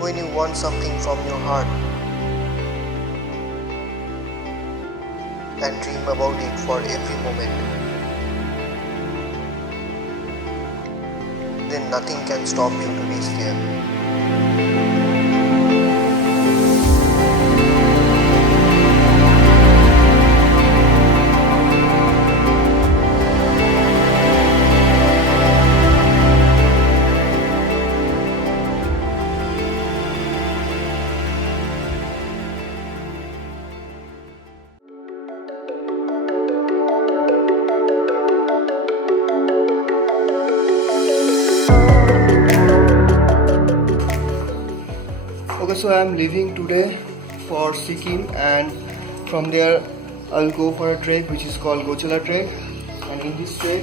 when you want something from your heart and dream about it for every moment, then nothing can stop you to reach there. Okay, so I am leaving today for Sikkim, and from there I'll go for a trek which is called Goechala Trek. And in this trek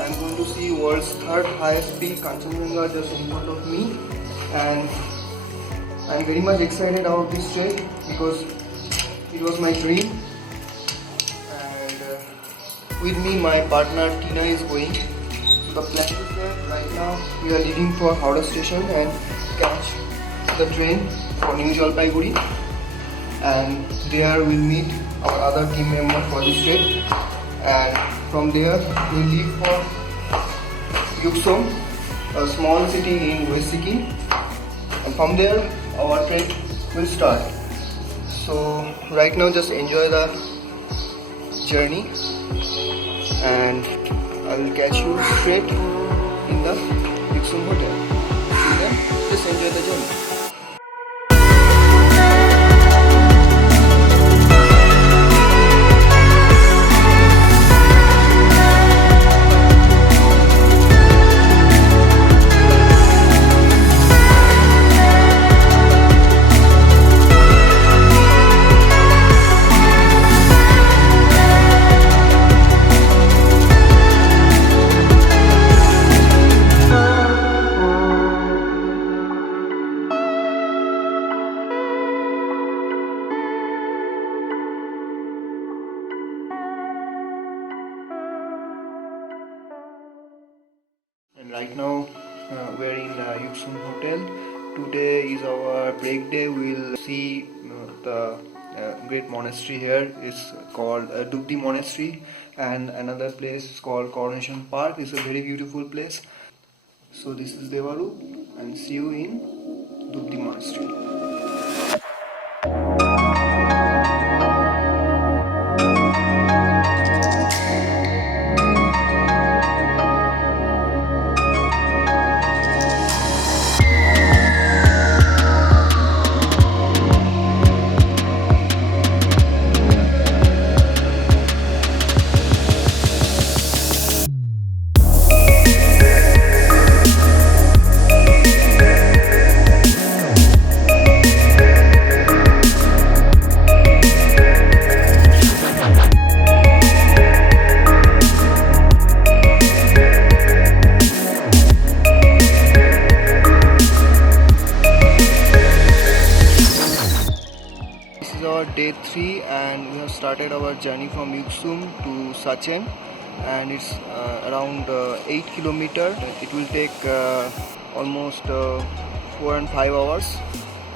I'm going to see world's third highest peak, Kanchenjunga, just in front of me. And I'm very much excited about this trek because it was my dream. And with me my partner Tina is going. So the plan is that right now we are leaving for Howrah station and catch the train for New Jalpaiguri, and there we'll meet our other team member for this trip, and from there we'll leave for Yuksom, a small city in West Sikkim, and from there our trek will start. So right now just enjoy the journey, and I will catch you straight in the Yuksom hotel. See you then, just enjoy the journey. And right now we're in Yuksom hotel. Today is our break day. We'll see the great monastery here. It's called Dubdi Monastery, and another place is called Coronation Park. It's a very beautiful place. So this is Devaru, and see you in Dubdi Monastery. Day 3, and we have started our journey from Yuksom to Sachen, and it's around 8 kilometers. It will take almost 4 and 5 hours,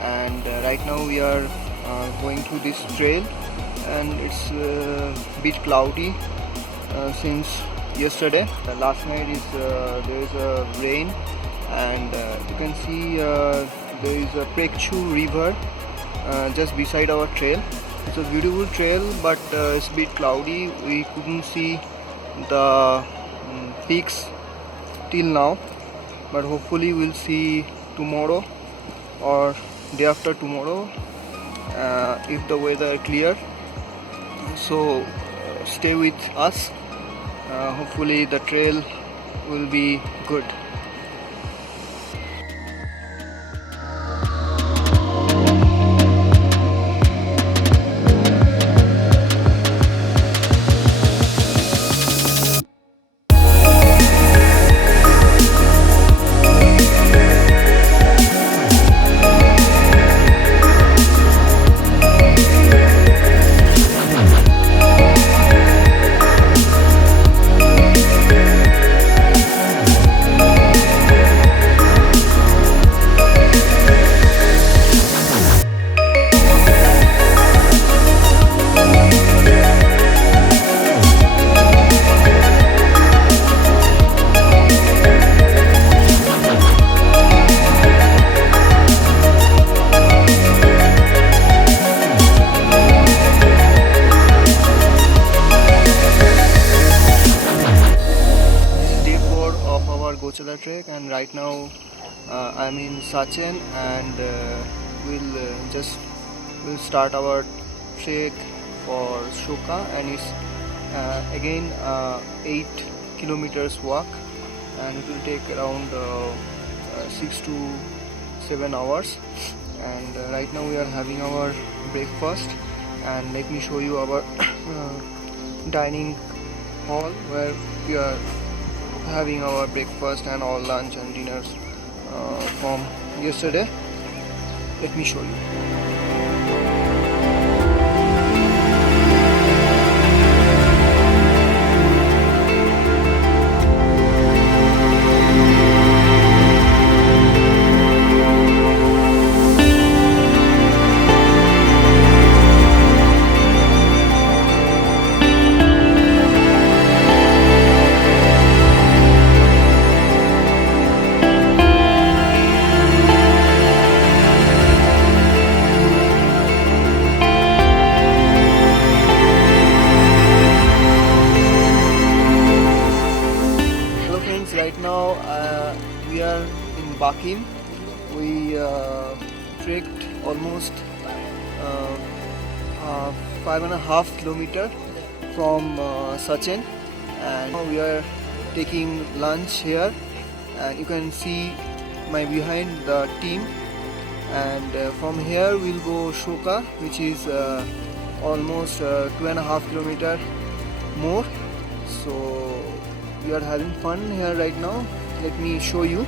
and right now we are going through this trail, and it's a bit cloudy since yesterday. Last night there is a rain, and you can see there is a Prekchu river just beside our trail. It's a beautiful trail, but it's a bit cloudy. We couldn't see the peaks till now, but hopefully we'll see tomorrow or day after tomorrow if the weather clear. So stay with us. Hopefully the trail will be good. Sachen, and we'll start our trek for Tshoka, and it's again 8 kilometers walk, and it will take around 6 to 7 hours. And right now we are having our breakfast, and let me show you our dining hall where we are having our breakfast and all lunch and dinners from yesterday. Let me show you. Right now we are in Bakhim. We trekked almost 5.5 kilometers from Sachen, and now we are taking lunch here, and you can see my behind the team. And from here we'll go Tshoka, which is almost 2.5 kilometers more. So we are having fun here right now. Let me show you.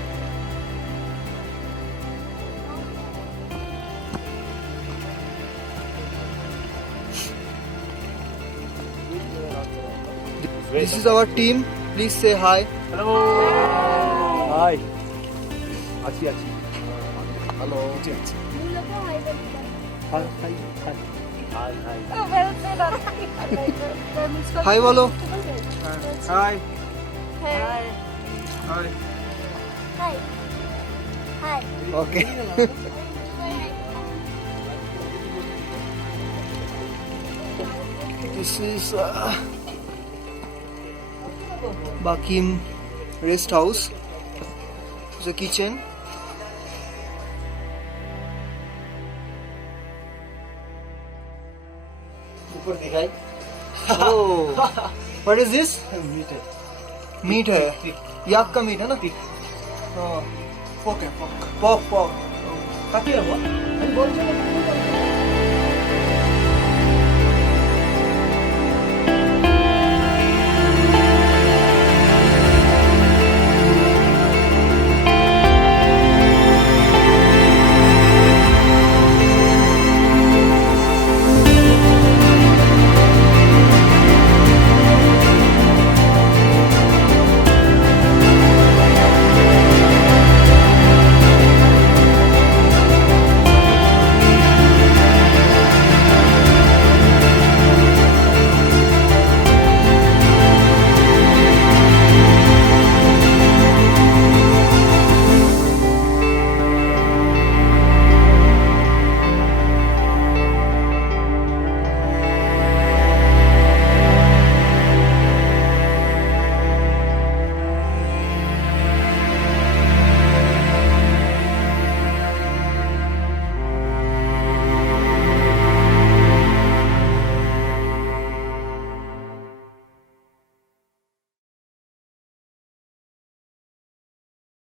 This is our team. Please say hi. Hello. Hi. Achi. Hello. Hi. Hi, bolo. Hi. Hi. Hi. Hi. Hi. Okay. This is Bakhim rest house. The kitchen. Oh, what is this? Meat है, yak का meet है ना? हाँ, पोक है, पोक. काफी है वो.